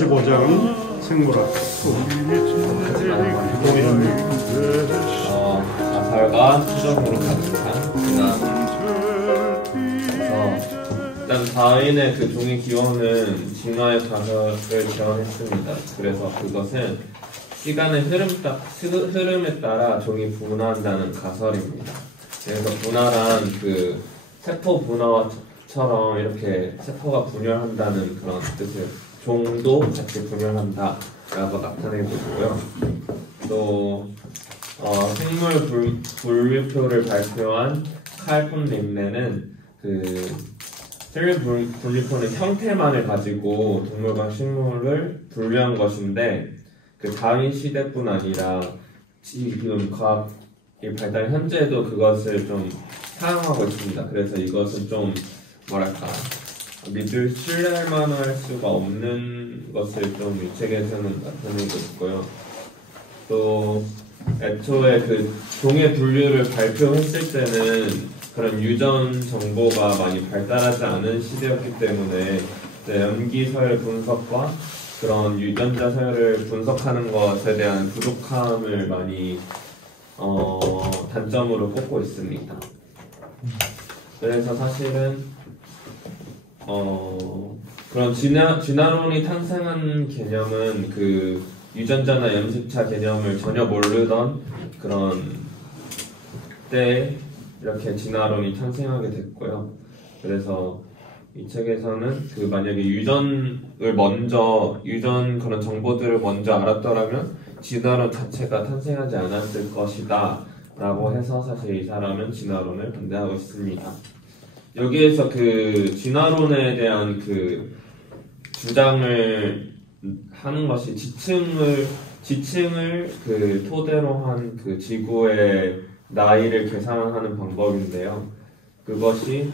25장은 생물학. 가설과 추정으로 가득한 진화. 일단 다윈의 그 종이 기원은 진화의 가설을 제언했습니다. 그래서 그것은 시간의 흐름에 따라 종이 분화한다는 가설입니다. 그래서 분화란 그 세포 분화처럼 이렇게 세포가 분열한다는 그런 뜻을 종도 같이 분열한다라고 나타내고 있고요. 또 생물 분류표를 발표한 칼폰 림네는 그 생물 분류표는 형태만을 가지고 동물과 식물을 분류한 것인데 그 다윈 시대뿐 아니라 지금 과학이 발달 현재도 그것을 좀 사용하고 있습니다. 그래서 이것은 좀 뭐랄까 신뢰할 만할 수가 없는 것을 좀 이 책에서는 나타내고 있고요. 또 애초에 그 종의 분류를 발표했을 때는 그런 유전 정보가 많이 발달하지 않은 시대였기 때문에 염기서열 분석과 그런 유전자 서열을 분석하는 것에 대한 부족함을 많이 단점으로 꼽고 있습니다. 그래서 사실은 그런 진화론이 탄생한 개념은 그 유전자나 염색차 개념을 전혀 모르던 그런 때 이렇게 진화론이 탄생하게 됐고요. 그래서 이 책에서는 그 만약에 유전 그런 정보들을 먼저 알았더라면 진화론 자체가 탄생하지 않았을 것이다 라고 해서 사실 이 사람은 진화론을 반대하고 있습니다. 여기에서 그 진화론에 대한 그 주장을 하는 것이 지층을 그 토대로 한 그 지구의 나이를 계산하는 방법인데요. 그것이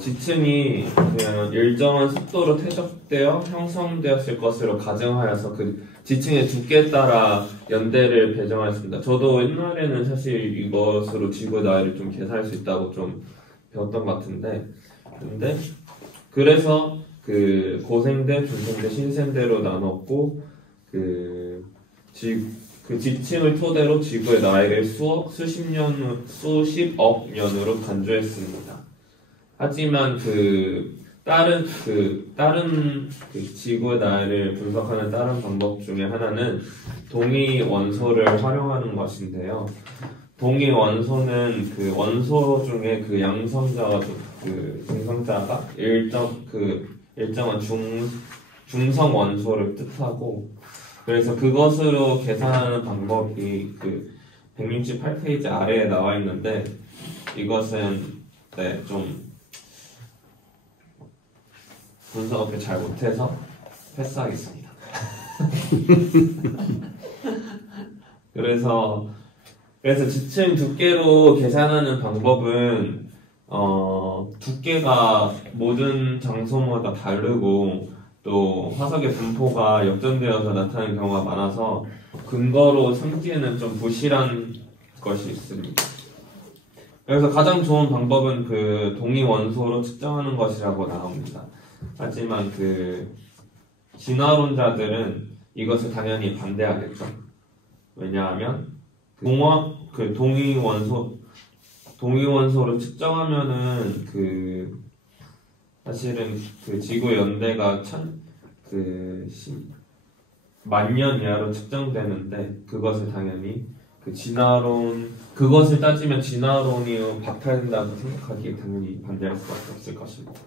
지층이 그냥 일정한 속도로 퇴적되어 형성되었을 것으로 가정하여서 그 지층의 두께에 따라 연대를 배정하였습니다. 저도 옛날에는 사실 이것으로 지구 나이를 좀 계산할 수 있다고 좀 배웠던 것 같은데, 근데 그래서 그 고생대, 중생대, 신생대로 나눴고 그 지층을 토대로 지구의 나이를 수십억 년으로 간주했습니다. 하지만 다른 지구의 나이를 분석하는 다른 방법 중에 하나는 동위 원소를 활용하는 것인데요. 동위 원소는 그 원소 중에 그 양성자와 그 중성자가 일정한 중성 원소를 뜻하고, 그래서 그것으로 계산하는 방법이 그 168페이지 아래에 나와 있는데, 이것은 좀 분석을 잘 못해서 패스하겠습니다. 그래서 지층 두께로 계산하는 방법은 두께가 모든 장소마다 다르고 또 화석의 분포가 역전되어서 나타나는 경우가 많아서 근거로 삼기에는 좀 부실한 것이 있습니다. 그래서 가장 좋은 방법은 그 동위 원소로 측정하는 것이라고 나옵니다. 하지만 그 진화론자들은 이것을 당연히 반대하겠죠. 왜냐하면 동위 원소를 측정하면은 사실은 그 지구 연대가 만년 이하로 측정되는데, 그것을 당연히 그것을 따지면 진화론이 박탈된다고 생각하기에 당연히 반대할 수밖에 없을 것입니다.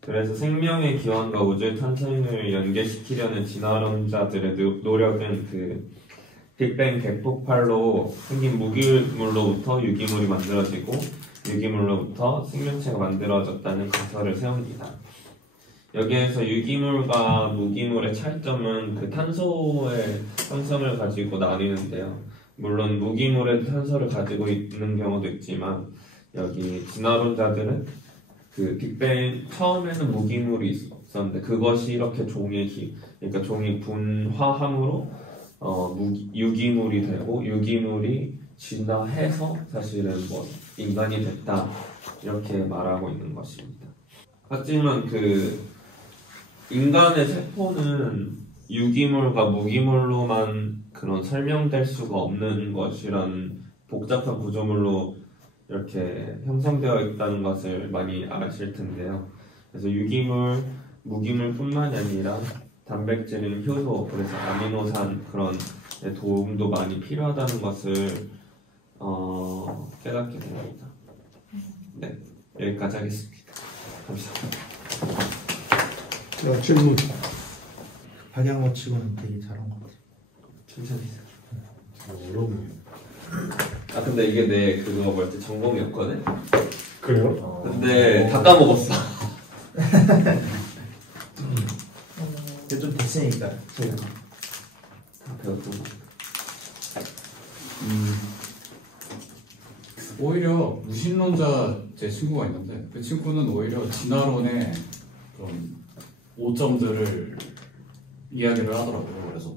그래서 생명의 기원과 우주의 탄생을 연계시키려는 진화론자들의 노력은 그 빅뱅 대폭발로 생긴 무기물로부터 유기물이 만들어지고 유기물로부터 생명체가 만들어졌다는 가설을 세웁니다. 여기에서 유기물과 무기물의 차이점은 그 탄소의 성성을 가지고 나뉘는데요. 물론 무기물의 탄소를 가지고 있는 경우도 있지만, 여기 진화론자들은 그 빅뱅 처음에는 무기물이 있었는데 그것이 이렇게 그러니까 종이 분화함으로 유기물이 되고, 유기물이 진화해서 사실은 인간이 됐다 이렇게 말하고 있는 것입니다. 하지만 인간의 세포는 유기물과 무기물로만 그런 설명될 수가 없는 것이란 복잡한 구조물로 이렇게 형성되어 있다는 것을 많이 아실 텐데요. 그래서 유기물, 무기물뿐만이 아니라 단백질은 효소, 그래서 아미노산 그런 도움도 많이 필요하다는 것을 깨닫게 됩니다. 네, 여기까지 하겠습니다. 감사합니다. 질문. 방향어 치고는 되게 잘한 것 같아요. 천천히. 어려우네. 아 근데 이게 내 그거 뭐였지 전공이었거든. 그래요? 근데 다 까먹었어. 이제 좀 됐으니까 저희가 다 배웠던 거. 오히려 무신론자 제 친구가 있는데 그 친구는 오히려 진화론의 그런 오점들을 이야기를 하더라고요. 그래서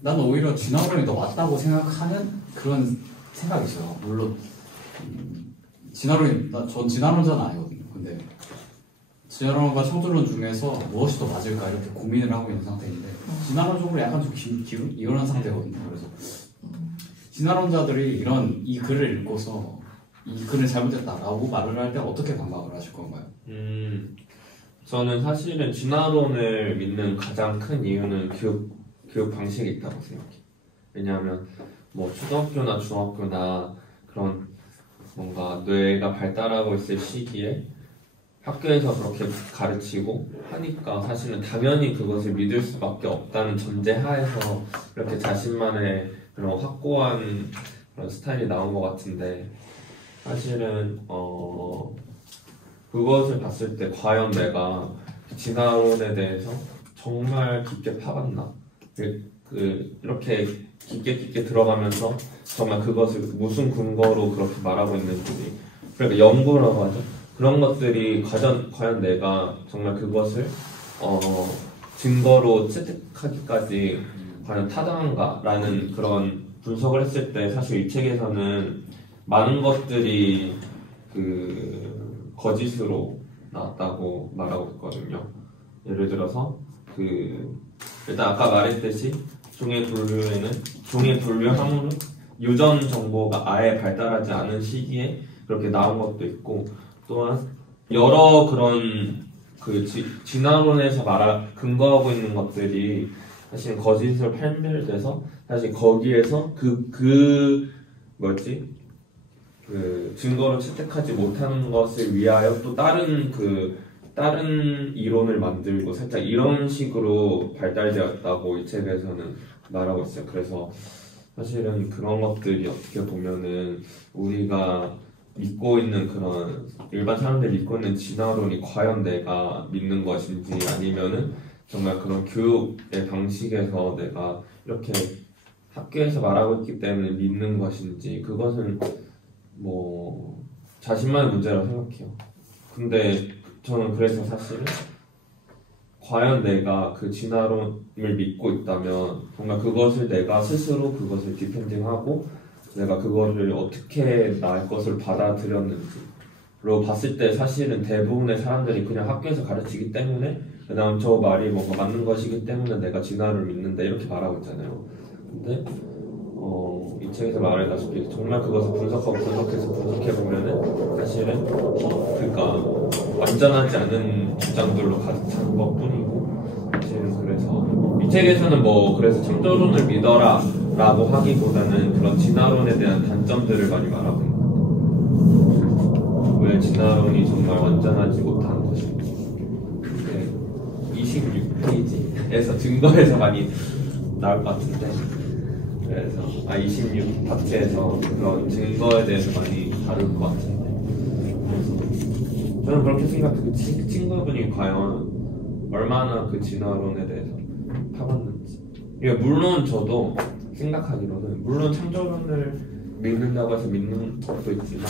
나는 오히려 진화론이 더 맞다고 생각하는 그런 생각이 있어요. 물론 전 진화론자는 아니거든요. 근데 진화론과 창조론 중에서 무엇이 더 맞을까 이렇게 고민을 하고 있는 상태인데 진화론적으로 약간 좀 기운 이런 상태거든요. 그래서 진화론자들이 이 글을 읽고서 이 글은 잘못됐다라고 말을 할 때 어떻게 반박을 하실 건가요? 저는 사실은 진화론을 믿는 가장 큰 이유는 교육 방식이 있다고 생각해요. 왜냐하면 뭐 초등학교나 중학교나 그런 뭔가 뇌가 발달하고 있을 시기에 학교에서 그렇게 가르치고 하니까 사실은 당연히 그것을 믿을 수밖에 없다는 전제하에서 이렇게 자신만의 그런 확고한 그런 스타일이 나온 것 같은데 사실은 그것을 봤을 때 과연 내가 진화론에 대해서 정말 깊게 파봤나? 이렇게 깊게 들어가면서 정말 그것을 무슨 근거로 그렇게 말하고 있는지 그러니까 연구라고 하죠. 그런 것들이 과연 내가 정말 그것을 증거로 채택하기까지 과연 타당한가라는 그런 분석을 했을 때 사실 이 책에서는 많은 것들이 거짓으로 나왔다고 말하고 있거든요. 예를 들어서 일단 아까 말했듯이 종의 분류 항으로 유전 정보가 아예 발달하지 않은 시기에 그렇게 나온 것도 있고 또한 여러 그런 진화론에서 근거하고 있는 것들이 사실 거짓으로 판별돼서 사실 거기에서 증거로 채택하지 못하는 것을 위하여 또 다른 이론을 만들고 살짝 이런 식으로 발달되었다고 이 책에서는 말하고 있어요. 그래서 사실은 그런 것들이 어떻게 보면은 우리가 믿고 있는 그런 일반 사람들이 믿고 있는 진화론이 과연 내가 믿는 것인지 아니면은 정말 그런 교육의 방식에서 내가 이렇게 학교에서 말하고 있기 때문에 믿는 것인지 그것은 뭐 자신만의 문제라고 생각해요. 근데 저는 그래서 사실은 과연 내가 그 진화론을 믿고 있다면 정말 그것을 내가 스스로 그것을 디펜딩하고 내가 그거를 어떻게 나의 것을 받아들였는지로 봤을 때 사실은 대부분의 사람들이 그냥 학교에서 가르치기 때문에 그다음 저 말이 뭔가 맞는 것이기 때문에 내가 진화를 믿는다 이렇게 말하고 있잖아요. 근데 이 책에서 말하다시피 정말 그것을 분석해보면은 사실은 그러니까 완전하지 않은 주장들로 가득 찬 것뿐이고 사실은 그래서 이 책에서는 그래서 창조론을 믿어라 라고 하기보다는 그런 진화론에 대한 단점들을 많이 말하고 있는 거예요. 왜 진화론이 정말 완전하지 못한 것인지 26페이지에서 증거에서 많이 나올 것 같은데 그래서 26 파트에서 그런 증거에 대해서 많이 다룰 것 같은데 그래서 저는 그렇게 생각해요. 그 친구분이 과연 얼마나 그 진화론에 대해서 파봤는지 물론 저도 생각하기로는 물론 창조론을 믿는다고 해서 믿는 것도 있지만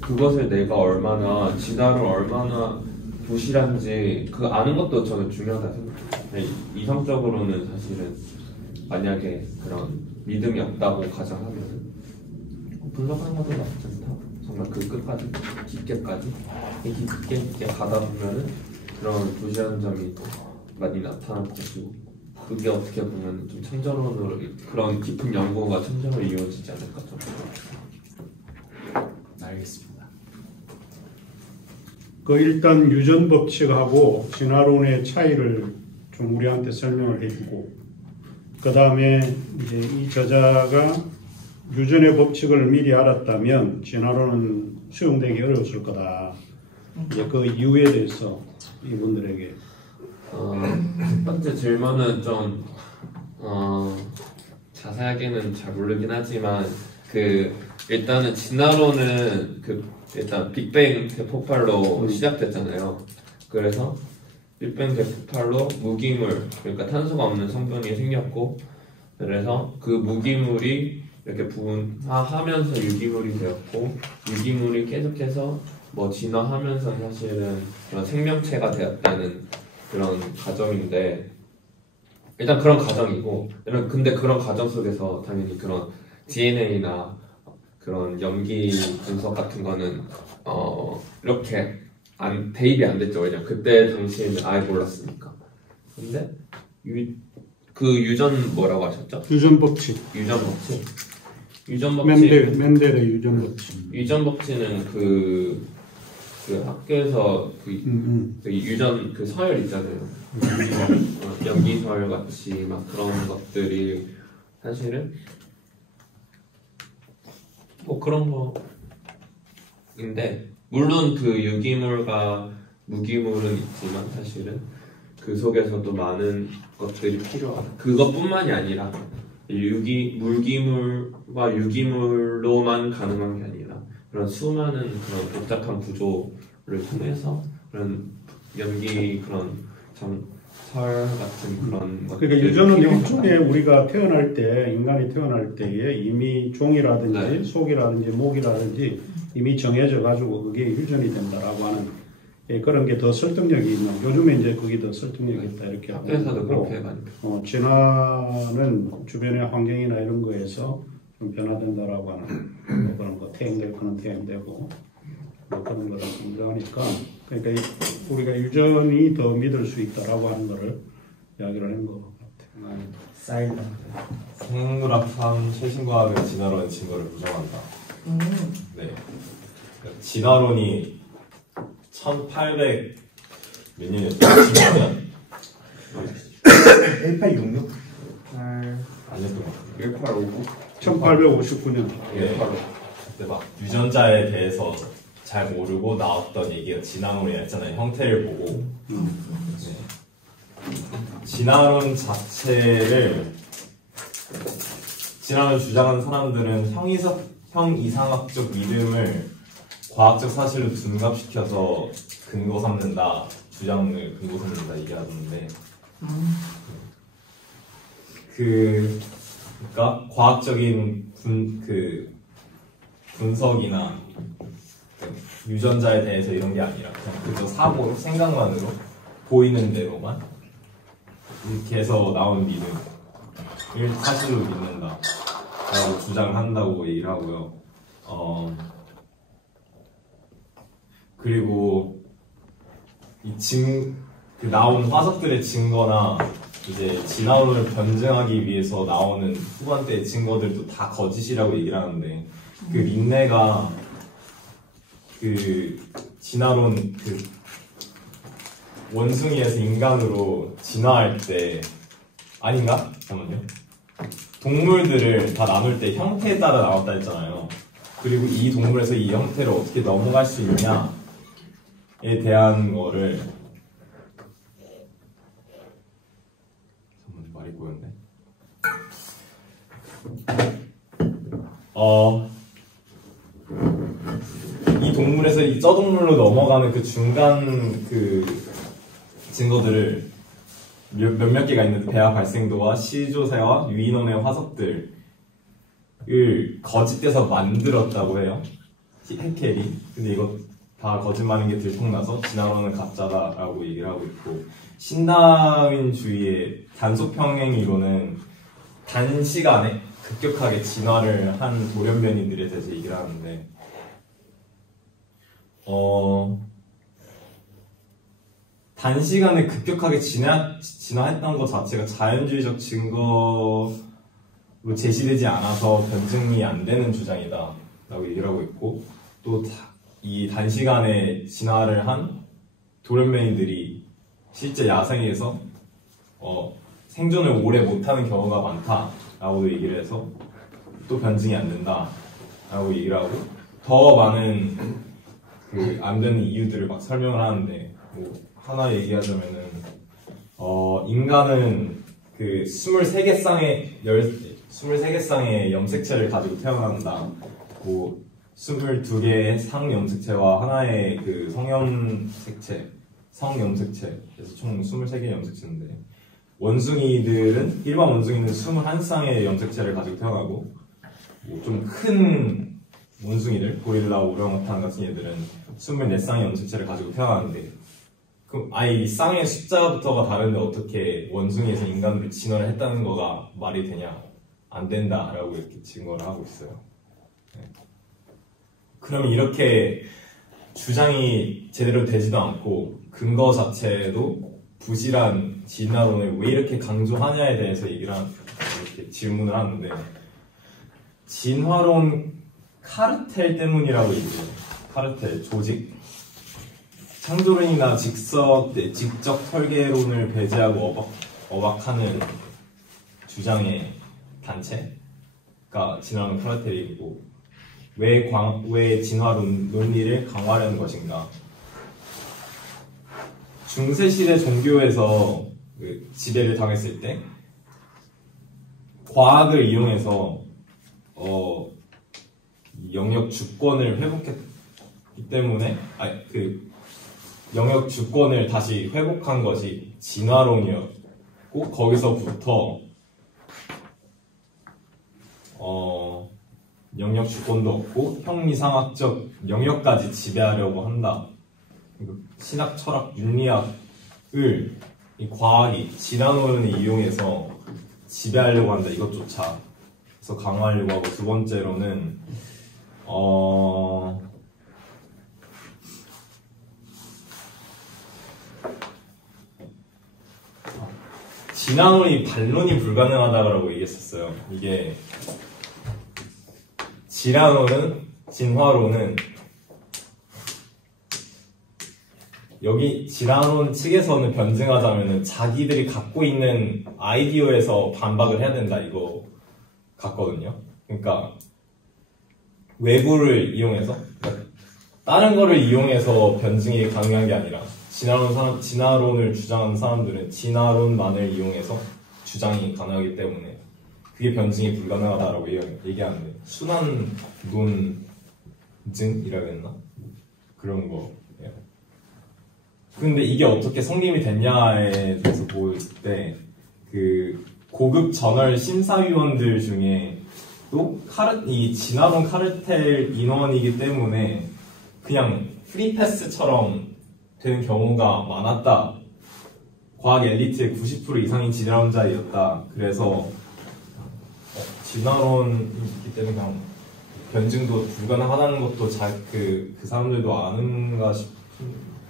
그것을 내가 얼마나 진화를 얼마나 부실한지 아는 것도 저는 중요하다 생각해요. 이성적으로는 사실은 만약에 그런 믿음이 없다고 가정하면 분석하는 것도 나쁘지 않다. 정말 그 끝까지 깊게까지 깊게 가다 보면은 그런 부실한 점이 많이 나타날 것이고 그게 어떻게 보면 좀 창조론으로 그런 깊은 연구가 창조로 이루어지지 않을까 좀 알겠습니다. 그 일단 유전 법칙하고 진화론의 차이를 좀 우리한테 설명을 해주고 그 다음에 이제 이 저자가 유전의 법칙을 미리 알았다면 진화론은 수용되기 어려웠을 거다. 이제 그 이유에 대해서 이분들에게 첫 번째 질문은 좀 자세하게는 잘 모르긴 하지만 일단은 진화론은 일단 빅뱅 대폭발로 시작됐잖아요. 그래서 빅뱅 대폭발로 무기물 그러니까 탄소가 없는 성분이 생겼고 그래서 그 무기물이 이렇게 분화하면서 유기물이 되었고 유기물이 계속해서 진화하면서 사실은 그런 생명체가 되었다는 그런 과정인데 일단 그런 과정이고 근데 그런 과정 속에서 당연히 그런 DNA나 그런 염기 분석 같은 거는 이렇게 대입이 안 됐죠. 왜냐면 그때 당시에는 아예 몰랐으니까. 근데 그 유전 뭐라고 하셨죠? 유전 법칙. 유전 법칙. 멘델의 유전 법칙. 유전 법칙은 그 학교에서 그 유전 그 서열 있잖아요. 염기 서열 같이 막 그런 것들이 사실은 그런 거인데 물론 그 유기물과 무기물은 있지만 사실은 그 속에서도 많은 것들이 필요하다. 그것뿐만이 아니라 물기물과 유기물로만 가능한 게 아니라 그런 수많은 그런 복잡한 구조를 통해서 그런 염기 그런 설 같은 그런 것들. 그러니까 유전은 일종의 우리가 태어날 때 인간이 태어날 때에 이미 종이라든지 네. 속이라든지 목이라든지 이미 정해져 가지고 그게 유전이 된다라고 하는 그런 게 더 설득력이 있는. 요즘에 이제 그게 더 설득력이 있다 이렇게 학교에서도 그렇게 많이. 진화는 주변의 환경이나 이런 거에서 좀 변화된다라고 하는 그런 거 퇴행되고는 퇴행되고 그런 거가 존재하니까 그러니까 우리가 유전이 더 믿을 수 있다라고 하는 거를 이야기를 한 것 같아요. 사일런트. 생물학상 최신과학의 진화론의 증거를 부정한다. 네. 그러니까 진화론이 1800 몇 년이었죠? 10년? 1866? 아니었던 것 같아요. 1859? 1859년. 네. 그때 막 유전자에 대해서 잘 모르고 나왔던 얘기가 진화론이었잖아요. 형태를 보고. 네. 진화론 자체를 진화론을 주장하는 사람들은 형이상학적 믿음을 과학적 사실로 둔갑시켜서 근거 삼는다, 주장을 근거 삼는다 얘기하던데 그러니까 과학적인 분석이나 유전자에 대해서 이런 게 아니라 그냥 그저 사고로 생각만으로 보이는 대로만 이렇게 해서 나온 믿음을 사실로 믿는다 라고 주장한다고 얘기를 하고요. 그리고 나온 화석들의 증거나 이제 진화론을 변증하기 위해서 나오는 후반대의 증거들도 다 거짓이라고 얘기를 하는데 그 린네가 그 진화론 원숭이에서 인간으로 진화할 때 아닌가? 잠깐만요. 동물들을 다 나눌 때 형태에 따라 나왔다 했잖아요. 그리고 이 동물에서 이 형태를 어떻게 넘어갈 수 있냐에 대한 거를 잠깐만 말이 꼬였네. 이 동물에서 이 쩌동물로 넘어가는 그 중간 증거들을 몇몇 개가 있는데 배아 발생도와 시조새와 유인원의 화석들을 거짓돼서 만들었다고 해요. 해켈이. 근데 이거 다 거짓말인 게 들통나서 진화론은 가짜다라고 얘기를 하고 있고 신다윈주의의 단속평행 이론은 단시간에 급격하게 진화를 한 돌연변이들에 대해서 얘기를 하는데 단시간에 급격하게 진화했던 것 자체가 자연주의적 증거로 제시되지 않아서 변증이 안 되는 주장이다 라고 얘기를 하고 있고, 또 이 단시간에 진화를 한 돌연변이들이 실제 야생에서 생존을 오래 못하는 경우가 많다라고도 얘기를 해서 또 변증이 안 된다라고 얘기를 하고, 더 많은 그 안 되는 이유들을 막 설명을 하는데, 뭐 하나 얘기하자면은 인간은 그 23개 쌍의 염색체를 가지고 태어난다. 뭐 22개의 상염색체와 하나의 그 성염색체, 그래서 총 23개의 염색체인데, 원숭이들은, 일반 원숭이는 21쌍의 염색체를 가지고 태어나고, 뭐 좀 큰 원숭이들, 고릴라, 오랑우탄 같은 애들은 24쌍의 염색체를 가지고 태어나는데, 그럼 아예 이 쌍의 숫자부터가 다른데 어떻게 원숭이에서 인간으로 진화를 했다는 거가 말이 되냐? 안 된다라고 이렇게 증거를 하고 있어요. 네. 그러면 이렇게 주장이 제대로 되지도 않고 근거 자체도 부실한 진화론을 왜 이렇게 강조하냐에 대해서 이렇게 질문을 하는데, 진화론 카르텔 때문이라고 얘기해요. 카르텔, 조직. 창조론이나 직접 설계론을 배제하고 억압하는 주장의 단체가 진화론 카르텔이고, 왜 진화론 논리를 강화하려는 것인가? 중세시대 종교에서 그 지배를 당했을 때 과학을 이용해서 영역 주권을 회복했기 때문에 그 영역 주권을 다시 회복한 것이 진화론이었고, 거기서부터 영역 주권도 없고 형이상학적 영역까지 지배하려고 한다. 신학, 철학, 윤리학을 이 과학이 진화론을 이용해서 지배하려고 한다. 이것조차. 그래서 강화하려고 하고, 두 번째로는 진화론이 반론이 불가능하다고 얘기했었어요. 이게 진화론은 여기 진화론 측에서는 변증하자면은 자기들이 갖고 있는 아이디어에서 반박을 해야 된다 이거 같거든요. 그러니까 외부를 이용해서, 그러니까 다른 거를 이용해서 변증이 가능한 게 아니라, 진화론을 주장하는 사람들은 진화론만을 이용해서 주장이 가능하기 때문에 그게 변증이 불가능하다라고 얘기하는데, 순환 논증이라고 했나? 그런 거예요. 근데 이게 어떻게 성립이 됐냐에 대해서 볼 때, 그 고급 저널 심사위원들 중에 또 이 진화론 카르텔 인원이기 때문에 그냥 프리패스처럼 되는 경우가 많았다. 과학 엘리트의 90% 이상이 진화론자이었다. 그래서 진화론이기 때문에 그냥 변증도 불가능하다는 것도 그 사람들도 아는가 싶은,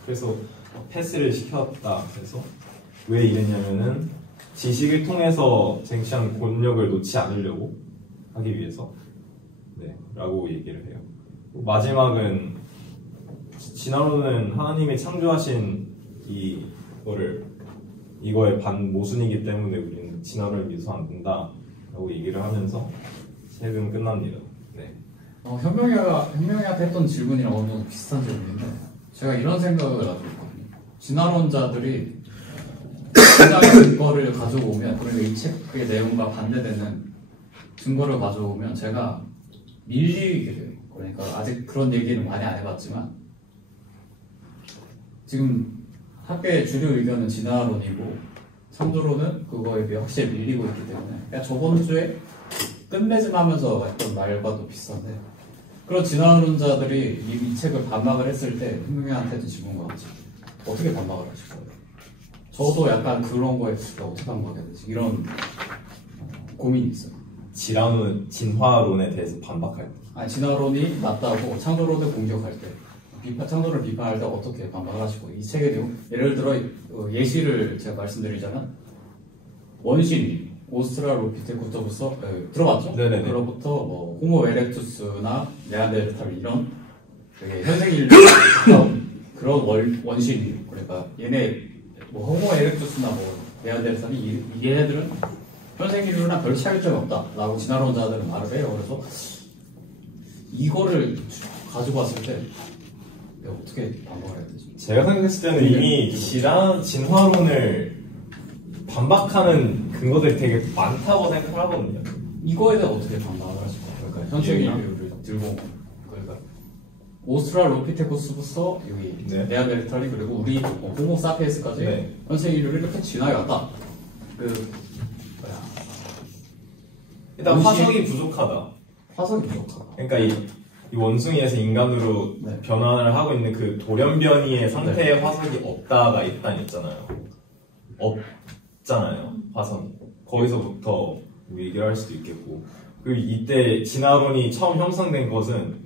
그래서 패스를 시켰다. 그래서 왜 이랬냐면은 지식을 통해서 쟁취한 권력을 놓지 않으려고 하기 위해서, 네, 라고 얘기를 해요. 마지막은 진화론은 하나님이 창조하신 이거의 모순이기 때문에 우리는 진화론을 믿어서 안 된다 라고 얘기를 하면서 책은 끝납니다. 네. 현명이한테 했던 질문이랑 어느 정도 비슷한 질문인데, 제가 이런 생각을 가지고 있거든요. 진화론자들이 진화의 증거를 가져오면, 그러니까 이 책의 내용과 반대되는 증거를 가져오면 제가 밀리게 돼요. 그러니까 아직 그런 얘기는 많이 안 해봤지만, 지금 학계의 주류 의견은 진화론이고 창조론은 그거에 비해 확실히 밀리고 있기 때문에, 그러니까 저번 주에 끝맺음 하면서 했던 말과도 비슷한데, 그런 진화론자들이 이 책을 반박을 했을 때 현명이한테도 질문과 같이 어떻게 반박을 하실 거예요? 저도 약간 그런 거에 있을 때 어떻게 반박해야 되지? 이런 고민이 있어요. 진화론에 대해서 반박할 때. 아니, 진화론이 맞다고 창조론을 공격할 때 창조를 비판할 때 어떻게 반박을 하시고 이 책의 내용 예를 들어 예시를 제가 말씀드리자면 원시리 오스트랄로피테쿠스부터 들어봤죠? 네네네. 그로부터 뭐 호모 에렉투스나 네안데르탈 이런 되게 현생인류 그런 원시리 그러니까 얘네 뭐 호모 에렉투스나 뭐 네안데르탈이 이 얘네들은 현생인류랑 별 차이점이 없다라고 진화론자들은 말을 해요. 그래서 이거를 가지고 왔을 때 내가 어떻게 반박을 해야 되지? 제가 생각했을 때는 이미 진화론을 반박하는 근거들이 되게 많다고 생각을 하거든요. 이거에 대해 어떻게 반박을 하실 거예요? 그러니까 현생인류를 들고 그러니까 오스트랄로피테쿠스부터 여기 네. 네안데르탈이 그리고 우리 호모 사피엔스까지 네. 현생인류를 이렇게 진화해왔다. 일단 원시- 화석이 부족하다. 화석이 부족하다. 그러니까 이 원숭이에서 인간으로 네. 변환을 하고 있는 그 돌연변이의 상태의 화석이 없다가 일단 있잖아요. 없잖아요, 화석이. 거기서부터 뭐 얘기를 할 수도 있겠고. 그리고 이때 진화론이 처음 형성된 것은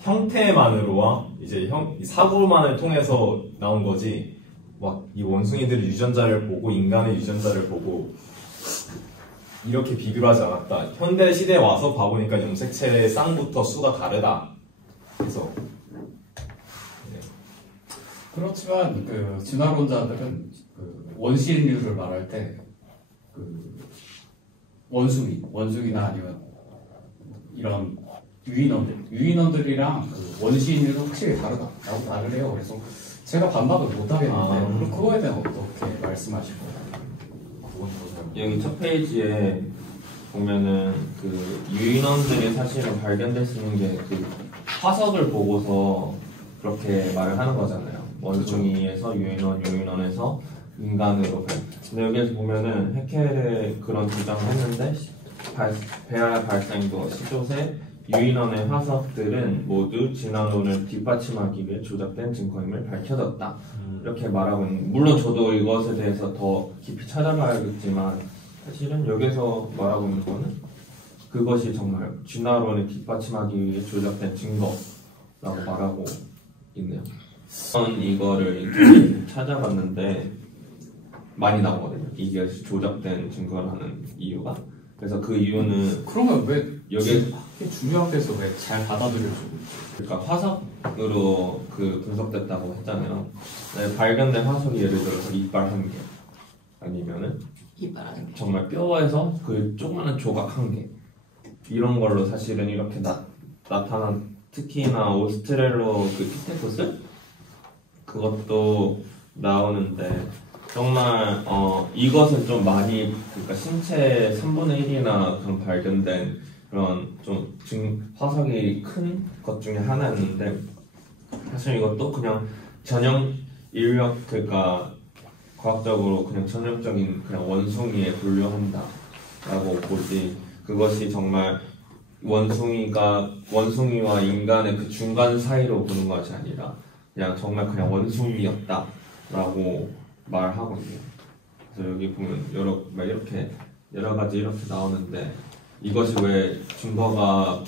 형태만으로와 이제 사고만을 통해서 나온 거지. 막 이 원숭이들의 유전자를 보고 인간의 유전자를 보고 이렇게 비교를 하지 않았다. 현대 시대에 와서 봐보니까 염색체의 쌍부터 수가 다르다. 그래서 그렇지만 그 진화론자들은 그 원시인류를 말할 때 그 원숭이나 아니면 이런 유인원들이랑 그 원시인류는 확실히 다르다라고 말을 해요. 그래서 제가 반박을 못 하겠는데 그럼 그거에 대한 어떻게 말씀하실 거예요? 그건 뭐죠? 여기 첫 페이지에 보면은 그 유인원들이 사실은 발견됐는 게 그 화석을 보고서 그렇게 말을 하는 거잖아요. 원숭이에서 유인원에서 인간으로. 근데 여기서 보면은 헤켈의 그런 주장을 했는데 배알 발생도 시조새 유인원의 화석들은 모두 진화론을 뒷받침하기 위해 조작된 증거임을 밝혀졌다. 이렇게 말하고 있는. 물론 저도 이것에 대해서 더 깊이 찾아봐야겠지만 사실은 여기서 말하고 있는 거는 그것이 정말 진화론을 뒷받침하기 위해 조작된 증거라고 말하고 있네요. 저는 이거를 인터넷에 찾아봤는데 많이 나오거든요. 이게 조작된 증거라는 이유가. 그래서 그 이유는 그러면 왜 여기 중요학에서 왜 잘 받아들여주고 그러니까 화석으로 그 분석됐다고 했잖아요. 네, 발견된 화석이 예를 들어서 이빨 한 개, 아니면은 정말 뼈에서 그 조그마한 조각 한 개, 이런 걸로 사실은 이렇게 나타난. 특히나 오스트렐로 그 피테쿠스 그것도 나오는데 정말 이것은 좀 많이 그러니까 신체 3분의 1이나 그런 발견된 그런 좀 화석이 큰 것 중에 하나였는데 사실 이것도 그냥 전형 인력 그러니까 과학적으로 그냥 전형적인 그냥 원숭이에 분류한다라고 보지 그것이 정말 원숭이와 인간의 그 중간 사이로 보는 것이 아니라 그냥 정말 그냥 원숭이였다라고 말하고 있네요. 그래서 여기 보면 여러 가지 이렇게 나오는데 이것이 왜 증거가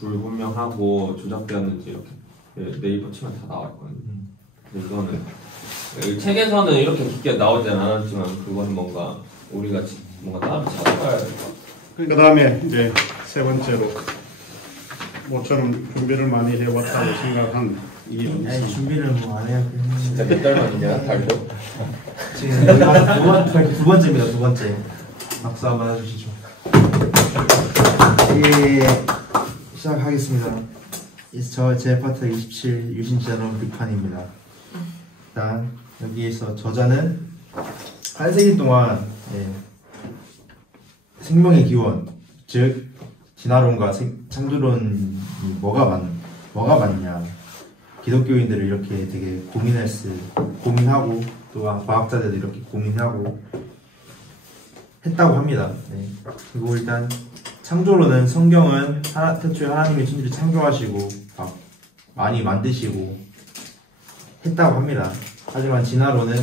불분명하고 조작되었는지 이렇게 네이버 치면 다 나와 있거든요. 근데 이거는 책에서는 이렇게 깊게 나오진 않았지만 그건 뭔가 우리가 뭔가 따로 찾아봐야 될 것 같아요. 그 다음에 이제 세 번째로 모처럼 준비를 많이 해왔다고 생각한 이유는 아니 준비를 뭐 안 해야 되는. 진짜 몇 달 만이냐 달도? 지금 두 번째입니다. 두 번째. 박수 한번 해주시죠. 예, 시작하겠습니다. 제 파트 27 유신자론 비판입니다. 일단 여기에서 저자는 8세기 동안 생명의 기원, 즉 진화론과 창조론이 뭐가 맞냐, 기독교인들을 이렇게 되게 고민하고 또 과학자들도 이렇게 고민하고 했다고 합니다. 네. 그리고 일단 창조론은 성경은 태초에 하나님이 천지를 창조하시고 많이 만드시고 했다고 합니다. 하지만 진화론은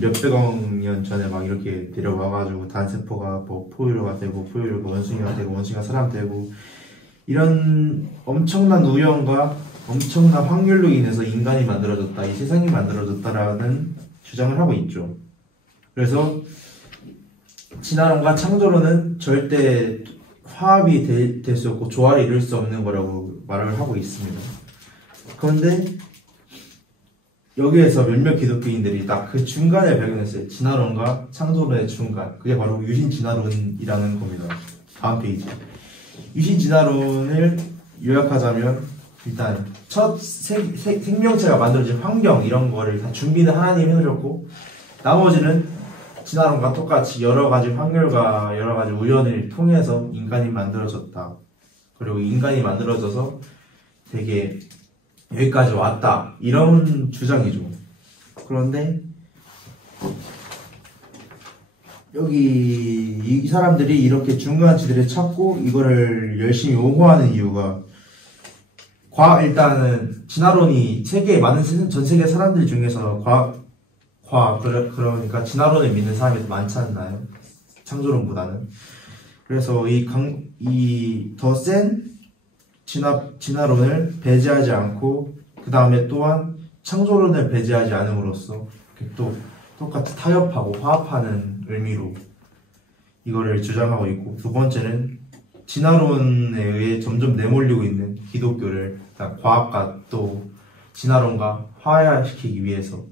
몇백억 년 전에 막 이렇게 데려와가지고 단세포가 뭐 포유류가 되고 포유류가 원숭이가 되고 원숭이가 사람 되고 이런 엄청난 우연과 엄청난 확률로 인해서 인간이 만들어졌다, 이 세상이 만들어졌다라는 주장을 하고 있죠. 그래서 진화론과 창조론은 절대 화합이 될 수 없고 조화를 이룰 수 없는 거라고 말을 하고 있습니다. 그런데 여기에서 몇몇 기독교인들이 딱 그 중간을 발견했어요. 진화론과 창조론의 중간. 그게 바로 유신진화론이라는 겁니다. 다음 페이지. 유신진화론을 요약하자면 일단 첫 생명체가 만들어진 환경 이런 거를 다 준비는 하나님이 해주셨고 나머지는 진화론과 똑같이 여러 가지 확률과 여러 가지 우연을 통해서 인간이 만들어졌다. 그리고 인간이 만들어져서 되게 여기까지 왔다. 이런 주장이죠. 그런데 여기 이 사람들이 이렇게 중간지대를 찾고 이거를 열심히 옹호하는 이유가 일단은 진화론이 세계에 많은 전 세계 사람들 중에서 그러니까 진화론을 믿는 사람이 많지 않나요? 창조론보다는. 그래서 이 더 센 진화론을 배제하지 않고 그 다음에 또한 창조론을 배제하지 않음으로써 또 똑같이 타협하고 화합하는 의미로 이거를 주장하고 있고, 두 번째는 진화론에 의해 점점 내몰리고 있는 기독교를 과학과 또 진화론과 화해시키기 위해서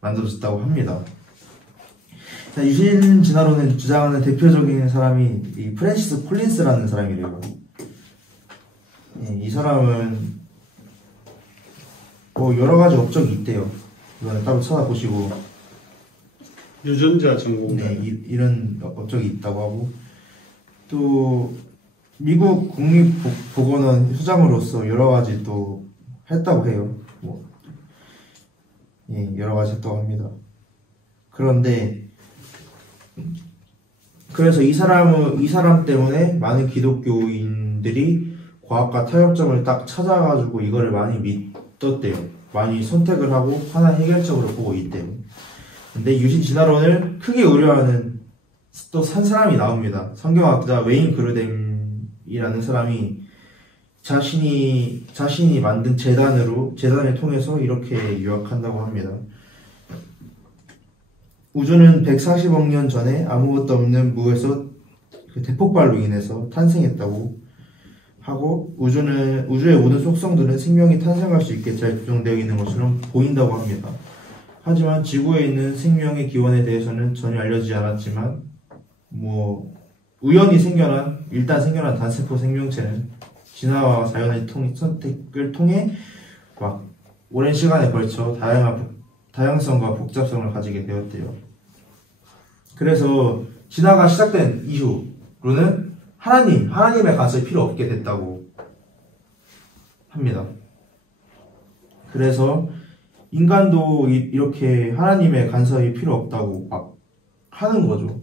만들어졌다고 합니다. 유신 진화론을 주장하는 대표적인 사람이 이 프랜시스 콜린스라는 사람이래요. 이 사람은 뭐 여러 가지 업적이 있대요. 이거는 따로 찾아보시고. 유전자 전공. 네, 이런 업적이 있다고 하고, 또 미국 국립보건원 수장으로서 여러 가지 또 했다고 해요. 여러 가지 했다고 합니다. 그런데 그래서 이 사람 때문에 많은 기독교인들이 과학과 타협점을 딱 찾아가지고 이거를 많이 믿었대요. 많이 선택을 하고 하나의 해결책으로 보고 있대요. 근데 유신 진화론을 크게 우려하는 또 한 사람이 나옵니다. 성경학자 웨인 그루뎀이라는 사람이 자신이 만든 재단을 통해서 이렇게 요약한다고 합니다. 우주는 140억 년 전에 아무것도 없는 무에서 그 대폭발로 인해서 탄생했다고 하고, 우주의 모든 속성들은 생명이 탄생할 수 있게 잘 조정되어 있는 것처럼 보인다고 합니다. 하지만 지구에 있는 생명의 기원에 대해서는 전혀 알려지지 않았지만, 우연히 일단 생겨난 단세포 생명체는 진화와 자연의 선택을 통해 오랜 시간에 걸쳐 다양성과 복잡성을 가지게 되었대요. 그래서 진화가 시작된 이후로는 하나님의 간섭이 필요 없게 됐다고 합니다. 그래서 인간도 이렇게 하나님의 간섭이 필요 없다고 막 하는 거죠.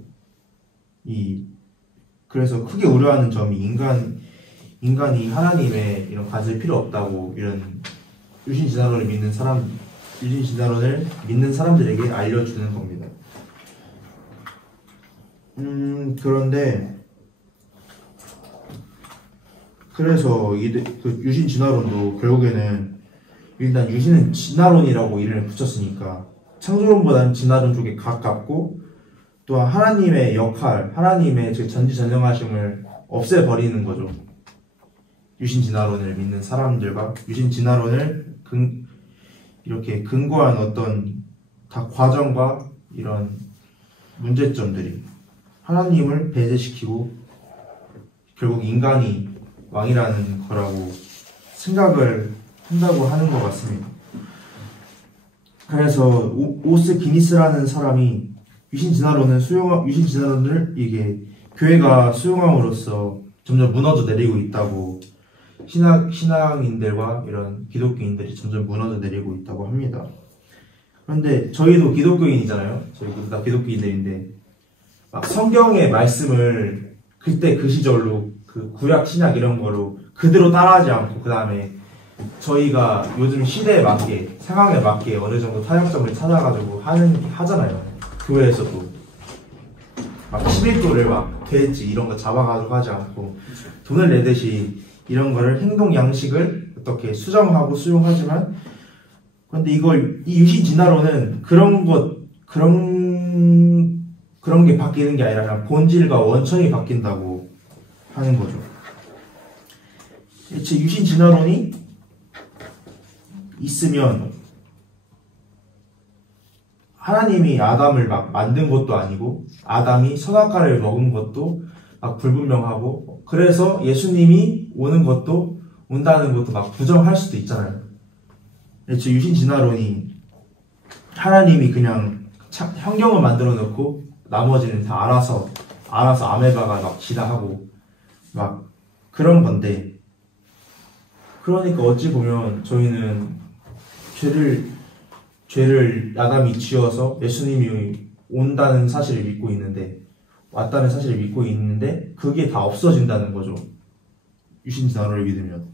그래서 크게 우려하는 점이 인간이 하나님의 이런 간섭이 필요 없다고 이런 유신 진화론을 믿는 사람들에게 알려주는 겁니다. 그런데 그래서 유신 진화론도 결국에는 일단 유신은 진화론이라고 이름을 붙였으니까 창조론보다는 진화론 쪽에 가깝고, 또한 하나님의 역할, 하나님의 전지전능하심을 없애버리는 거죠. 유신 진화론을 믿는 사람들과 유신 진화론을 이렇게 근거한 어떤 다 과정과 이런 문제점들이 하나님을 배제시키고 결국 인간이 왕이라는 거라고 생각을 한다고 하는 것 같습니다. 그래서 오스 기니스라는 사람이 유신 진화론을 이게 교회가 수용함으로써 점점 무너져 내리고 있다고, 신앙인들과 이런 기독교인들이 점점 무너져 내리고 있다고 합니다. 그런데 저희도 기독교인이잖아요. 저희도 다 기독교인들인데 막 성경의 말씀을 그때 그 시절로 그 구약 신약 이런 거로 그대로 따라하지 않고, 그 다음에 저희가 요즘 시대에 맞게 상황에 맞게 어느 정도 타협점을 찾아가지고 하잖아요. 교회에서도 막 11조를 막 돼지 이런 거 잡아가지고 하지 않고 돈을 내듯이 이런 거를 행동 양식을 어떻게 수정하고 수용하지만 그런데 이걸 이 유신 진화론은 그런 게 바뀌는 게 아니라 그냥 본질과 원천이 바뀐다고 하는 거죠. 대체 유신 진화론이 있으면 하나님이 아담을 막 만든 것도 아니고 아담이 선악과를 먹은 것도 막 불분명하고 그래서 예수님이 온다는 것도 막 부정할 수도 있잖아요. 대체 유신 진화론이 하나님이 그냥 환경을 만들어 놓고 나머지는 다 알아서 아메바가 막 지다하고 막 그런 건데 그러니까 어찌 보면 저희는 죄를 아담이 지어서 예수님이 온다는 사실을 믿고 있는데 왔다는 사실을 믿고 있는데 그게 다 없어진다는 거죠. 유신 진화론을 믿으면.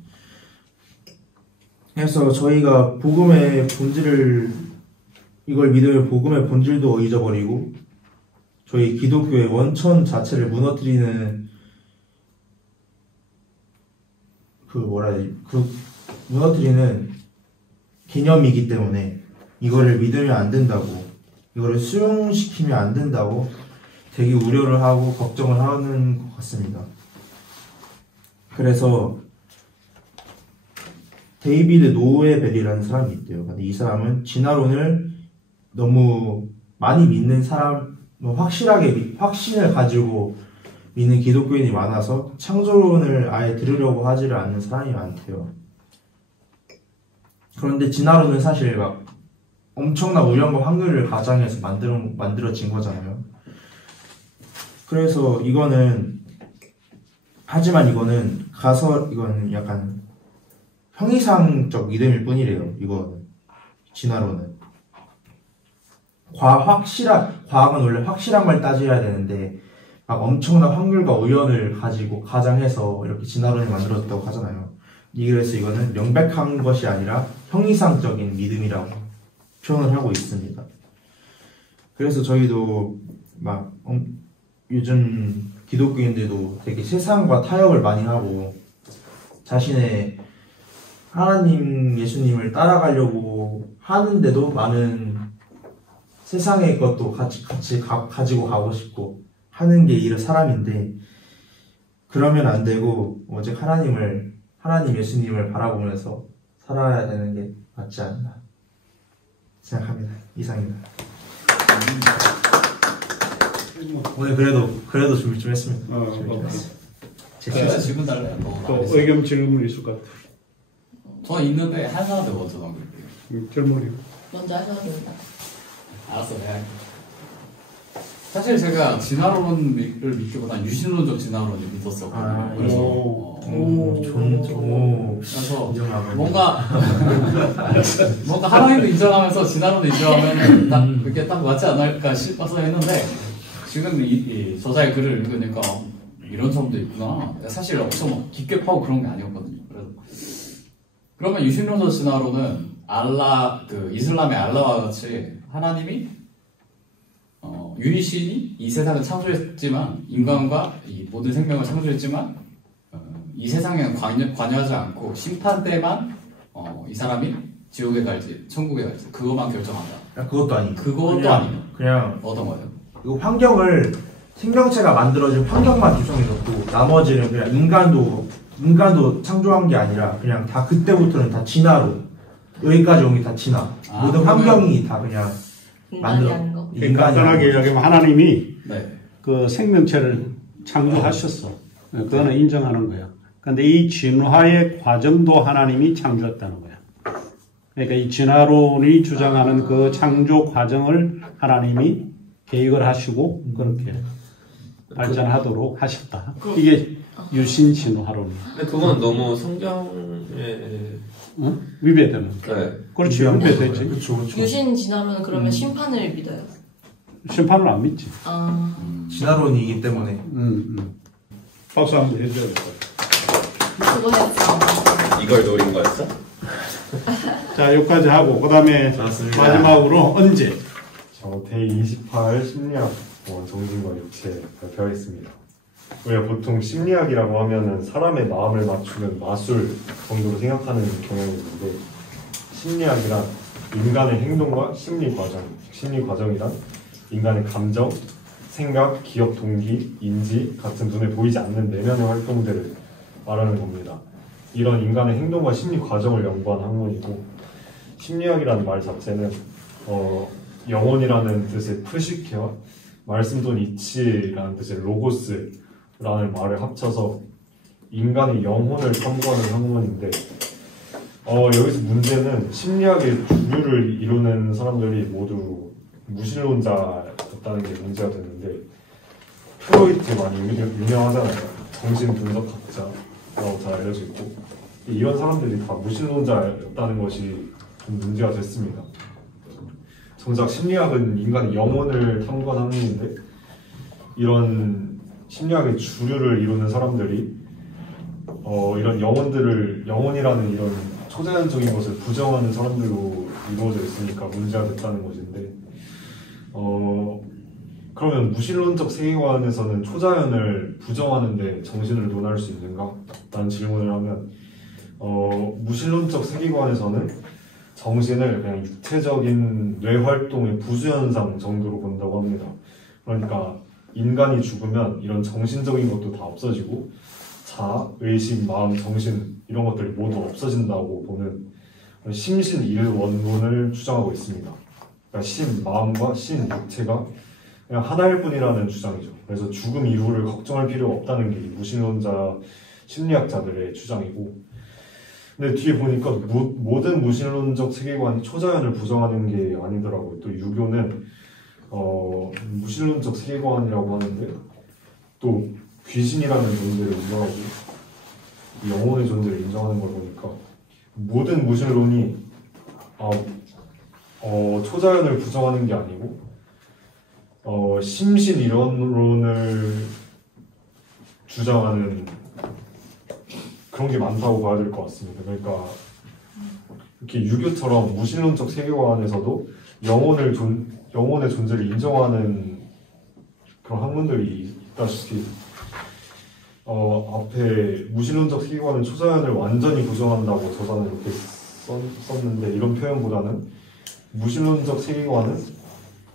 그래서 저희가 복음의 본질을 이걸 믿으면 복음의 본질도 잊어버리고 저희 기독교의 원천 자체를 무너뜨리는 무너뜨리는 개념이기 때문에 이거를 믿으면 안 된다고, 이거를 수용시키면 안 된다고 되게 우려를 하고 걱정을 하는 것 같습니다. 그래서 데이비드 노에벨이라는 사람이 있대요. 근데 이 사람은 진화론을 너무 많이 믿는 사람, 확신을 가지고 믿는 기독교인이 많아서 창조론을 아예 들으려고 하지를 않는 사람이 많대요. 그런데 진화론은 사실 막 엄청난 우연과 확률을 가장해서 만들어진 거잖아요. 그래서 하지만 이거는 약간 형이상적 믿음일 뿐이래요. 이거는 진화론은 과학은 원래 확실한 걸 따져야 되는데 막 엄청난 확률과 우연을 가지고 가장해서 이렇게 진화론이 만들어졌다고 하잖아요. 그래서 이거는 명백한 것이 아니라 형이상적인 믿음이라고 표현을 하고 있습니다. 그래서 저희도 요즘 기독교인들도 되게 세상과 타협을 많이 하고 자신의 하나님 예수님을 따라가려고 하는데도 많은 세상의 것도 같이 가지고 가고 싶고 하는 게 이런 사람인데 그러면 안 되고 오직 하나님 예수님을 바라보면서 살아야 되는 게 맞지 않나 생각합니다. 이상입니다. 오늘 그래도 준비 좀 했습니다. 제가 질문 달래요. 또 의견 질문 있을 것 같아요. 저 있는데 한 사람한테 먼저 넘길게요. 젊은이. 먼저 하셔도 됩니다. 알았어, 내가 할게. 사실 제가 진화론을 믿기보다는 유신론적 진화론을 믿었었거든요. 그래서 그래서 뭔가 하나님도 인정하면서 진화론도 인정하면 딱 맞지 않을까 싶어서 했는데 지금 이 저자의 글을 읽으니까 이런 점도 있구나. 사실 엄청 깊게 파고 그런 게 아니었거든요. 그러면 유신론적 진화론은 이슬람의 알라와 같이 하나님이 유니신이 이 세상을 창조했지만 인간과 이 모든 생명을 창조했지만 이 세상에는 관여하지 않고 심판 때만 이 사람이 지옥에 갈지 천국에 갈지 그것만 결정한다. 그것도 아니고 그것도 아니에요. 그냥 어떤 거예요? 이 환경을 생명체가 만들어진 환경만 조성해놓고 나머지는 그냥 인간도 창조한 게 아니라 그냥 다 그때부터는 다 진화로 여기까지 온 게 다 진화. 모든 환경이 다 그냥 인간이 하는 거. 간단하게 이야기하면 하나님이 네. 그 생명체를 창조하셨어. 그거는 인정하는 거야. 근데 이 진화의 과정도 하나님이 창조했다는 거야. 그러니까 이 진화론이 주장하는 그 창조 과정을 하나님이 계획을 하시고 그렇게 발전하도록 하셨다. 이게 유신 진화론이야. 근데 그건 너무 성경에 위배되는. 네. 그렇지, 위배되지. 그렇죠. 유신 진화론은 그러면 심판을 믿어요. 심판을 안 믿지. 진화론이기 때문에. 박수 한번 해줘야 될 것 같아. 수고했어. 이걸 노린 거였어? 자, 여기까지 하고, 그 다음에 마지막으로 언제? 저 데이 28 심리학 정신과 육체 발표하겠습니다. 우리가 보통 심리학이라고 하면은 사람의 마음을 맞추는 마술 정도로 생각하는 경향이 있는데, 심리학이란 인간의 행동과 심리 과정이란 인간의 감정, 생각, 기억, 동기, 인지 같은 눈에 보이지 않는 내면의 활동들을 말하는 겁니다. 이런 인간의 행동과 심리 과정을 연구한 학문이고, 심리학이라는 말 자체는 영혼이라는 뜻의 프시케와 말씀 또는 이치라는 뜻의 로고스라는 말을 합쳐서 인간의 영혼을 탐구하는 학문인데, 여기서 문제는 심리학의 주류를 이루는 사람들이 모두 무신론자였다는 게 문제가 됐는데, 프로이트 많이 유명하잖아요. 정신분석학자라고 잘 알려져 있고, 이런 사람들이 다 무신론자였다는 것이 좀 문제가 됐습니다. 정작 심리학은 인간의 영혼을 탐구하는 학문인데, 이런 심리학의 주류를 이루는 사람들이 이런 영혼이라는 이런 초자연적인 것을 부정하는 사람들로 이루어져 있으니까 문제가 됐다는 것인데, 그러면 무신론적 세계관에서는 초자연을 부정하는데 정신을 논할 수 있는가? 라는 질문을 하면, 무신론적 세계관에서는 정신을 그냥 육체적인 뇌활동의 부수현상 정도로 본다고 합니다. 그러니까 인간이 죽으면 이런 정신적인 것도 다 없어지고 자아, 의식, 마음, 정신 이런 것들이 모두 없어진다고 보는 심신일원론을 주장하고 있습니다. 그러니까 신, 마음과 신, 육체가 그냥 하나일 뿐이라는 주장이죠. 그래서 죽음 이후를 걱정할 필요가 없다는 게 무신론자 심리학자들의 주장이고, 근데 뒤에 보니까 모든 무신론적 세계관이 초자연을 부정하는 게 아니더라고요. 또 유교는 무신론적 세계관이라고 하는데 또 귀신이라는 존재를 인정하고 영혼의 존재를 인정하는 걸 보니까 모든 무신론이 초자연을 부정하는 게 아니고 심신이론을 주장하는 그런 게 많다고 봐야 될 것 같습니다. 그러니까 이렇게 유교처럼 무신론적 세계관에서도 영혼의 존재를 인정하는 그런 학문들이 있다시피 앞에 무신론적 세계관은 초자연을 완전히 부정한다고 저자는 이렇게 썼는데, 이런 표현보다는 무신론적 세계관은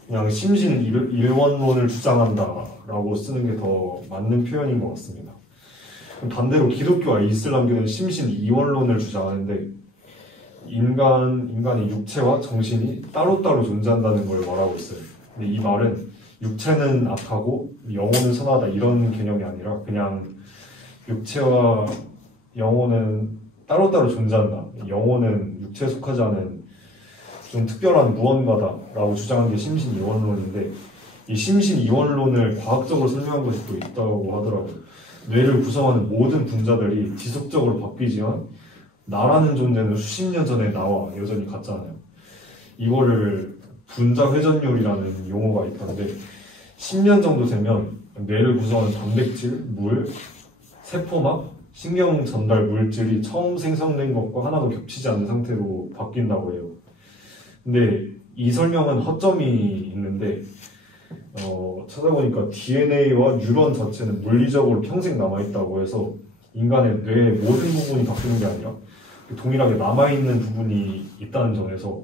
그냥 심신 일원론을 주장한다라고 쓰는 게 더 맞는 표현인 것 같습니다. 반대로 기독교와 이슬람교는 심신 이원론을 주장하는데, 인간의 육체와 정신이 따로따로 존재한다는 걸 말하고 있어요. 근데 이 말은 육체는 악하고 영혼은 선하다 이런 개념이 아니라 그냥 육체와 영혼은 따로따로 존재한다, 영혼은 육체에 속하지 않은 좀 특별한 무언가다라고 주장한 게 심신 이원론인데, 이 심신 이원론을 과학적으로 설명한 것이 또 있다고 하더라고요. 뇌를 구성하는 모든 분자들이 지속적으로 바뀌지만 나라는 존재는 수십 년 전에 나와 여전히 같잖아요. 이거를 분자 회전율이라는 용어가 있던데, 10년 정도 되면 뇌를 구성하는 단백질, 물, 세포막, 신경 전달 물질이 처음 생성된 것과 하나도 겹치지 않는 상태로 바뀐다고 해요. 근데 이 설명은 허점이 있는데, 찾아보니까 DNA와 뉴런 자체는 물리적으로 평생 남아있다고 해서 인간의 뇌의 모든 부분이 바뀌는 게 아니라 동일하게 남아있는 부분이 있다는 점에서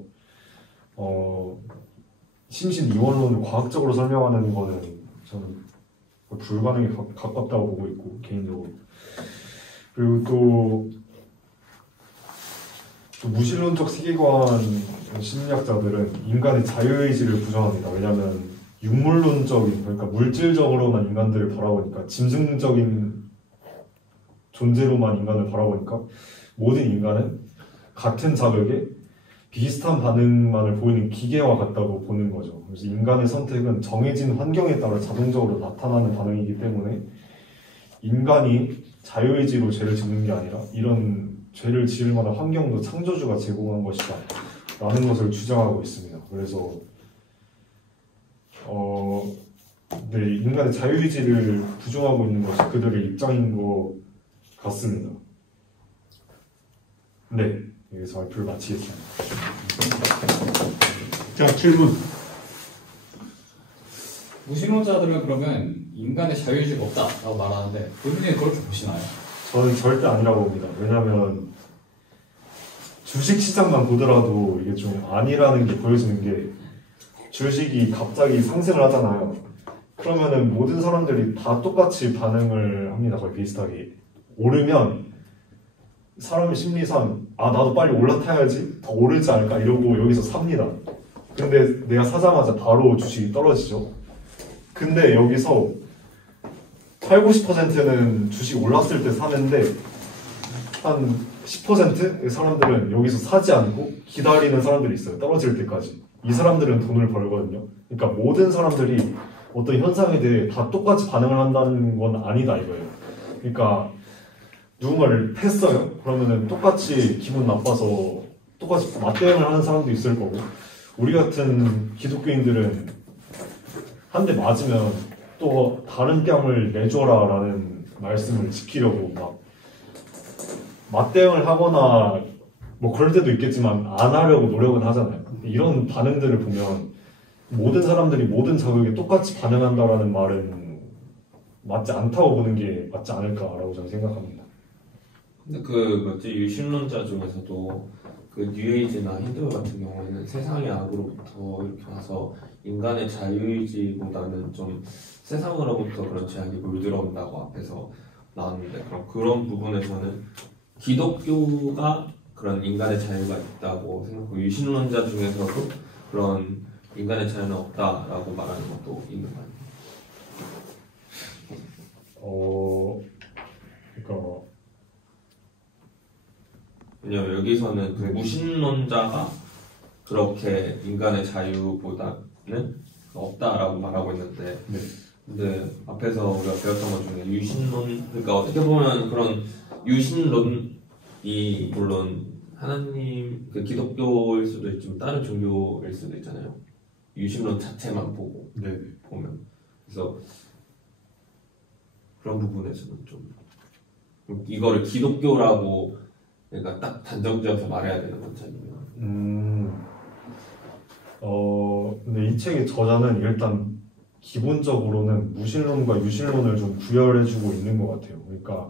심신 이원론을 과학적으로 설명하는 거는 저는 불가능에 가깝다고 보고 있고, 개인적으로. 그리고 또 무신론적 세계관 심리학자들은 인간의 자유의지를 부정합니다. 왜냐하면 육물론적인, 그러니까 물질적으로만 인간들을 바라보니까, 짐승적인 존재로만 인간을 바라보니까 모든 인간은 같은 자극에 비슷한 반응만을 보이는 기계와 같다고 보는 거죠. 그래서 인간의 선택은 정해진 환경에 따라 자동적으로 나타나는 반응이기 때문에 인간이 자유의지로 죄를 짓는 게 아니라 이런 죄를 지을 만한 환경도 창조주가 제공한 것이다 라는 것을 주장하고 있습니다. 그래서 네, 인간의 자유의지를 부정하고 있는 것이 그들의 입장인 것 같습니다. 네, 여기서 발표를 마치겠습니다. 자, 질문. 무신론자들은 그러면 인간의 자유의지가 없다라고 말하는데 본인은 그렇게 보시나요? 저는 절대 아니라고 봅니다. 왜냐하면 주식시장만 보더라도 이게 좀 아니라는 게 보여지는 게 주식이 갑자기 상승을 하잖아요. 그러면은 모든 사람들이 다 똑같이 반응을 합니다. 거의 비슷하게. 오르면 사람의 심리상 나도 빨리 올라타야지 더 오르지 않을까 이러고 여기서 삽니다. 근데 내가 사자마자 바로 주식이 떨어지죠. 근데 여기서 8, 90%는 주식 올랐을 때 사는데 한 10%의 사람들은 여기서 사지 않고 기다리는 사람들이 있어요. 떨어질 때까지. 이 사람들은 돈을 벌거든요. 그러니까 모든 사람들이 어떤 현상에 대해 다 똑같이 반응을 한다는 건 아니다 이거예요. 그러니까 누군가를 팼어요. 그러면은 똑같이 기분 나빠서 똑같이 맞대응을 하는 사람도 있을 거고, 우리 같은 기독교인들은 한 대 맞으면 또 다른 뺨을 내줘라라는 말씀을 지키려고 막 맞대응을 하거나 뭐 그럴 때도 있겠지만 안 하려고 노력은 하잖아요. 이런 반응들을 보면 모든 사람들이 모든 자극에 똑같이 반응한다라는 말은 맞지 않다고 보는 게 맞지 않을까라고 저는 생각합니다. 근데 유신론자 중에서도 그 뉴에이지나 힌두교 같은 경우에는 세상의 악으로부터 이렇게 와서 인간의 자유의지보다는 좀 세상으로부터 그런 제약이 물들어온다고 앞에서 나왔는데, 그런 부분에서는 기독교가 그런 인간의 자유가 있다고 생각하고 유신론자 중에서도 그런 인간의 자유는 없다라고 말하는 것도 있는 거 아니에요? 그러니까 왜냐면 여기서는 그 무신론자가 그렇게 인간의 자유보다는 없다라고 말하고 있는데, 네. 근데 앞에서 우리가 배웠던 것 중에 유신론, 그러니까 어떻게 보면 그런 유신론이 물론 하나님, 그 기독교일 수도 있지만 다른 종교일 수도 있잖아요. 유신론 자체만 보고 네. 보면. 그래서 그런 부분에서는 좀 이거를 기독교라고 그러니까 딱 단정지어서 말해야 되는 건지 아니면 근데 이 책의 저자는 일단 기본적으로는 무신론과 유신론을 좀 구별해주고 있는 것 같아요. 그러니까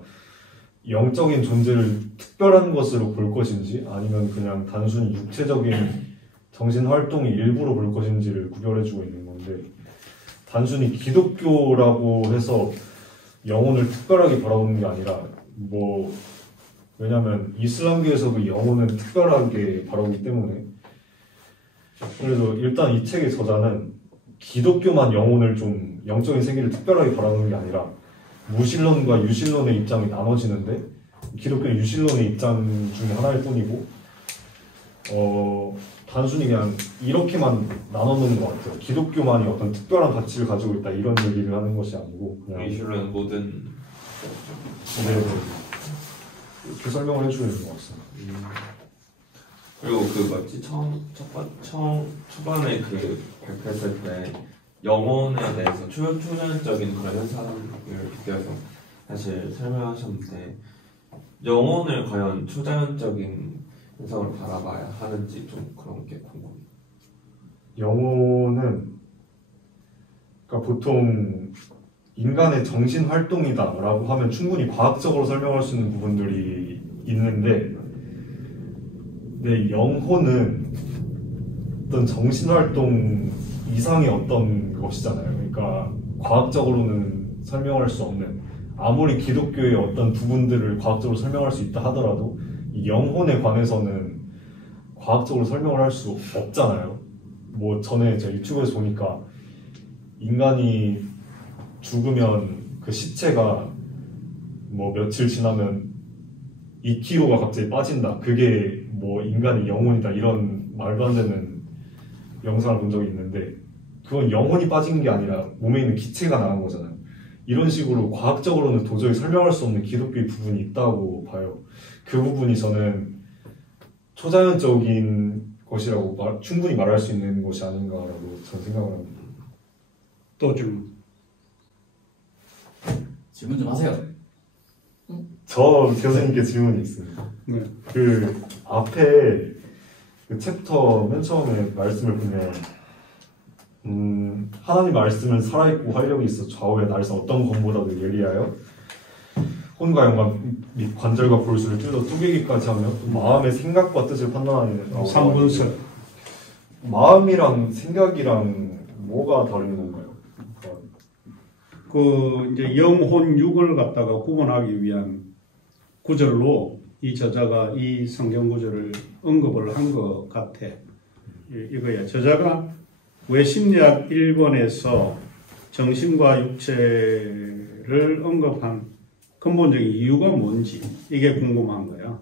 영적인 존재를 특별한 것으로 볼 것인지 아니면 그냥 단순히 육체적인 정신 활동의 일부로 볼 것인지를 구별해주고 있는 건데, 단순히 기독교라고 해서 영혼을 특별하게 바라보는 게 아니라 왜냐면 이슬람교에서도 영혼은 특별하게 바라보기 때문에, 그래서 일단 이 책의 저자는 기독교만 영혼을 좀 영적인 세계를 특별하게 바라보는 게 아니라 무신론과 유신론의 입장이 나눠지는데 기독교는 유신론의 입장 중에 하나일 뿐이고 단순히 그냥 이렇게만 나눠놓는 것 같아요. 기독교만이 어떤 특별한 가치를 가지고 있다 이런 얘기를 하는 것이 아니고 그냥 유신론은 모든 네, 이렇게 설명을 해주고 있는 것 같습니다. 그리고 초반에 발표했을 때 영혼에 대해서 초연적인 그런 현상을 비교해서 사실 설명하셨는데, 영혼을 과연 초자연적인 현상으로 바라봐야 하는지 좀 그런 게 궁금해요. 영혼은 그러니까 보통 인간의 정신 활동이다라고 하면 충분히 과학적으로 설명할 수 있는 부분들이 있는데, 내 영혼은 어떤 정신 활동 이상의 어떤 것이잖아요. 그러니까 과학적으로는 설명할 수 없는, 아무리 기독교의 어떤 부분들을 과학적으로 설명할 수 있다 하더라도 이 영혼에 관해서는 과학적으로 설명을 할 수 없잖아요. 전에 제가 유튜브에서 보니까 인간이 죽으면 그 시체가 며칠 지나면 2kg가 갑자기 빠진다. 그게 인간의 영혼이다. 이런 말도 안 되는 영상을 본 적이 있는데, 그건 영혼이 빠진 게 아니라 몸에 있는 기체가 나간 거잖아요. 이런 식으로 과학적으로는 도저히 설명할 수 없는 기독교의 부분이 있다고 봐요. 그 부분이 저는 초자연적인 것이라고 충분히 말할 수 있는 것이 아닌가라고 저는 생각을 합니다. 또 질문. 질문 좀 하세요. 저 교수님께 질문이 있습니다. 네. 그 앞에 그 챕터 맨 처음에 말씀을 보면 하나님 말씀은 살아있고 활력이 있어 좌우의 날선 어떤 검보다도 예리하여 혼과 영과 및 관절과 볼수를 찔러 쪼개기까지 하며 마음의 생각과 뜻을 판단하는 3분석. 마음이랑 생각이랑 뭐가 다른 건가요? 그 이제 영혼 육을 갖다가 구분하기 위한 구절로 이 저자가 이 성경 구절을 언급을 한 것 같아. 이거야. 저자가 왜 심리학 1번에서 정신과 육체를 언급한 근본적인 이유가 뭔지 이게 궁금한 거야.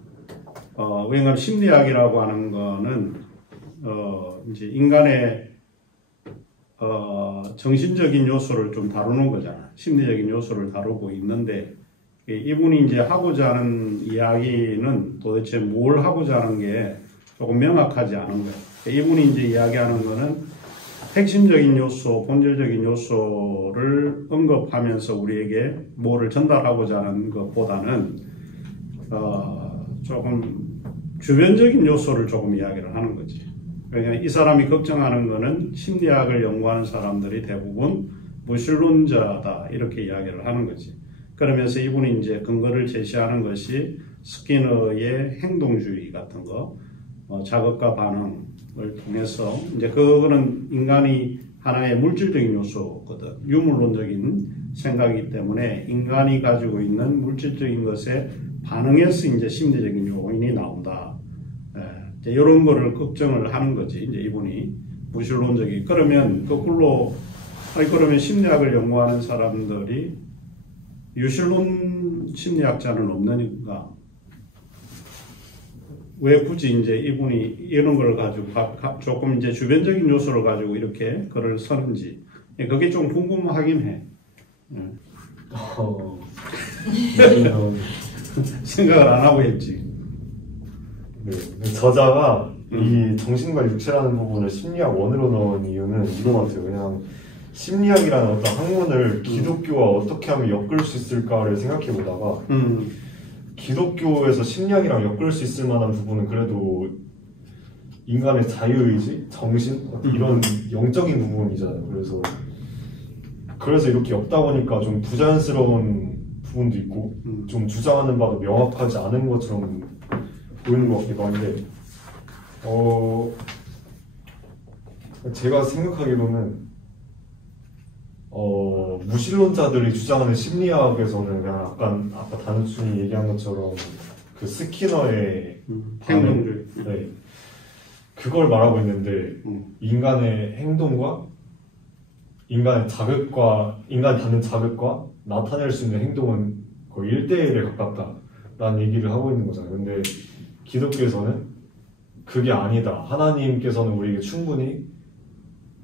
왜냐하면 심리학이라고 하는 거는 이제 인간의 정신적인 요소를 좀 다루는 거잖아. 심리적인 요소를 다루고 있는데 이분이 이제 하고자 하는 이야기는 도대체 뭘 하고자 하는 게 조금 명확하지 않은 거야. 이분이 이제 이야기하는 거는 핵심적인 요소, 본질적인 요소를 언급하면서 우리에게 뭐를 전달하고자 하는 것보다는 조금 주변적인 요소를 조금 이야기를 하는 거지. 그러니까 이 사람이 걱정하는 거는 심리학을 연구하는 사람들이 대부분 무신론자다 이렇게 이야기를 하는 거지. 그러면서 이분이 이제 근거를 제시하는 것이 스키너의 행동주의 같은 거, 자극과 반응을 통해서 이제 그거는 인간이 하나의 물질적인 요소거든. 유물론적인 생각이기 때문에 인간이 가지고 있는 물질적인 것에 반응해서 이제 심리적인 요인이 나온다. 이제 이런 거를 걱정을 하는 거지. 이제 이분이 무신론적이. 그러면 거꾸로 그러면 심리학을 연구하는 사람들이 유신론 심리학자는 없느니까 왜 굳이 이제 이분이 이런 걸 가지고 조금 이제 주변적인 요소를 가지고 이렇게 글을 쓰는지 그게 좀 궁금하긴 해. 생각을 안 하고 했지. 네, 저자가 이 정신과 육체라는 부분을 심리학 원으로 넣은 이유는 이거 같아요. 그냥 심리학이라는 어떤 학문을 기독교와 어떻게 하면 엮을 수 있을까를 생각해 보다가 기독교에서 심리학이랑 엮을 수 있을 만한 부분은 그래도 인간의 자유의지, 정신 이런 영적인 부분이잖아요. 그래서 이렇게 엮다 보니까 좀 부자연스러운 부분도 있고 좀 주장하는 바도 명확하지 않은 것처럼 보이는 것 같기도 한데 제가 생각하기로는 무신론자들이 주장하는 심리학에서는 그냥 약간 아까 단순히 얘기한 것처럼 그 스키너의 행동주의. 네, 그걸 말하고 있는데 인간의 행동과 인간의 자극과 인간이 받는 자극과 나타낼 수 있는 행동은 거의 1대1에 가깝다라는 얘기를 하고 있는 거잖아요. 근데 기독교에서는 그게 아니다. 하나님께서는 우리에게 충분히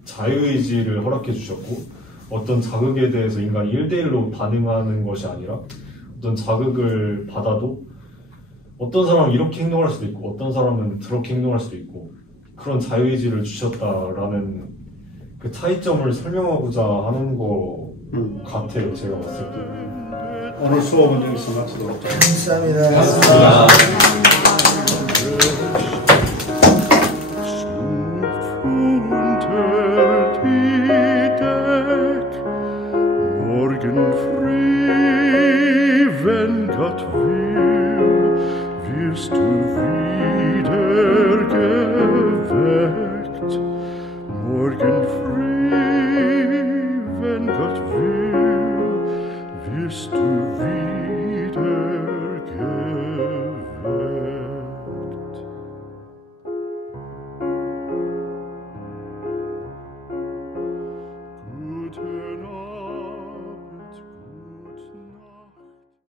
자유의지를 허락해 주셨고 어떤 자극에 대해서 인간이 1대1로 반응하는 것이 아니라 어떤 자극을 받아도 어떤 사람은 이렇게 행동할 수도 있고 어떤 사람은 저렇게 행동할 수도 있고 그런 자유의지를 주셨다라는 그 차이점을 설명하고자 하는 것 같아요. 제가 봤을 때. 오늘 수업은 여기서 마치도록 하겠습니다. 감사합니다. Morgen früh, wenn Gott will, wirst du wieder geweckt. Morgen früh.